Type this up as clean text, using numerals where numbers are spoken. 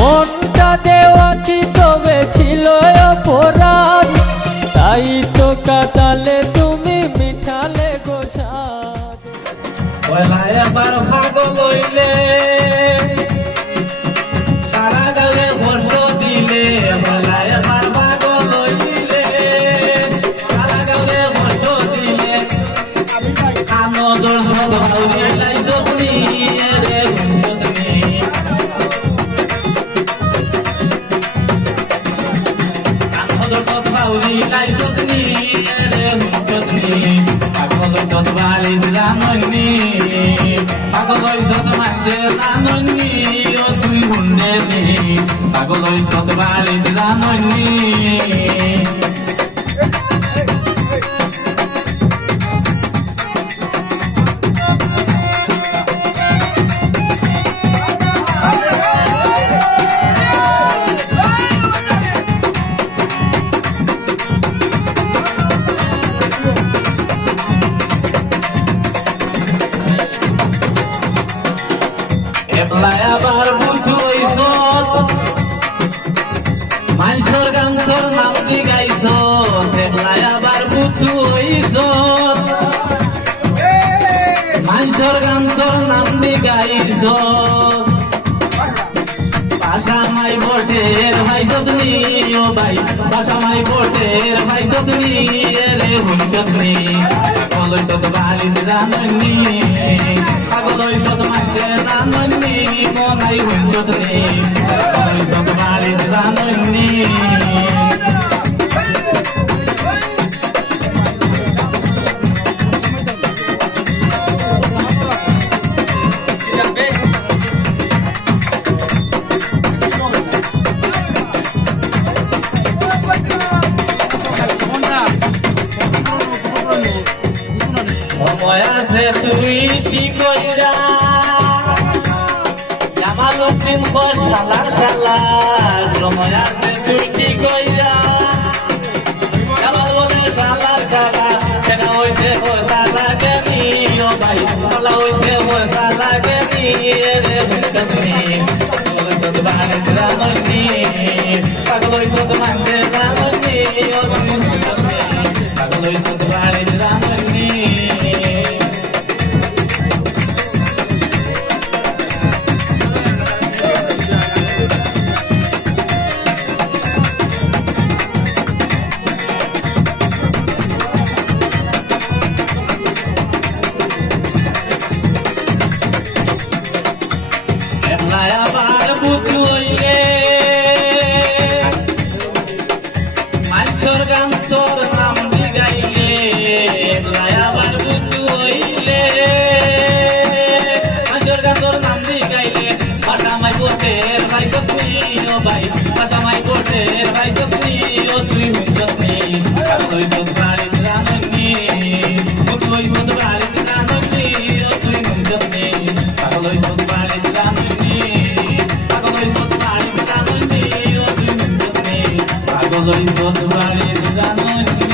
মনটা দেওয়া কি তবে ছিল অপরাধ, তাই তো কাতালে তুমি মিঠালে গোসাদ। পয়লায় আবার ভাগল হইলে সারা গালে কষ্ট দিলে, পয়লায় আবার ভাগল হইলে সারা গালে কষ্ট দিলে, আনন্দর সদ ভাউরি লাইছত নিয়ে রে গুঞ্জত নিয়ে, আনন্দর সদ ভাউরি লাইছত নিয়ে রে গুঞ্জত নিয়ে, পাগল সদ বাড়ি জাননি, পাগল সদ মাঝে জাননি, ও তুই হুন্ডে নি, পাগল সদ বাড়ি জাননি। একলাই আবার বুঝু হইছত, মানুষের গামছর নাম দি গাইছত, একলাই আবার বুঝু হইছত, মানুষের গামছর নাম দি গাইছত, বাসা মাই ভোটের ভাইছত নি, ও ভাই বাসা মাই ভোটের ভাইছত নি রে হুঞ্চত নি, পাগল হইছত বাড়িতে জাননি, পাগল হইছত মাঝে জাননি, মনাই হুঞ্চত নি, পাগল হইছত বাড়িতে জাননি। সময় আছে তুই ঠিক কইরা, জামালউদ্দিন কর শালার শালার, সময় আছে তুই ঠিক কইরা, জামালউদ্দিন শালার শালার, কেন হইতে পয়সা লাগে নি, ও ভাই বলা হইতে পয়সা লাগে নি রে হুঞ্চত নি, পাগল হইছত বাড়িতে জাননি, পাগল হইছত মাঝে জাননি, ও তুই হুঞ্চত নি, পাগল হইছত বাড়িতে জাননি। একলাই আবার বুঝু হইলে মানুষের গামছর নাম দি গাইলে, একলাই আবার বুঝু হইলে মানুষের গামছর নাম দি গাইলে, বাসা মাই ভোটের ভাইছত নি, ও ভাই বাসা মাই ভোটের ভাইছত নি, ও তুই হুঞ্চত নি, পাগল হইছত বাড়িতে জাননি, বুঝু হইছত বাড়িতে জাননি, ও তুই হুঞ্চত নি, পাগল হইছত বাড়িতে জাননি, পাগল হইছত বাড়িতে জাননি, ও তুই হুঞ্চত নি, পাগল হইছত বাড়িতে জাননি।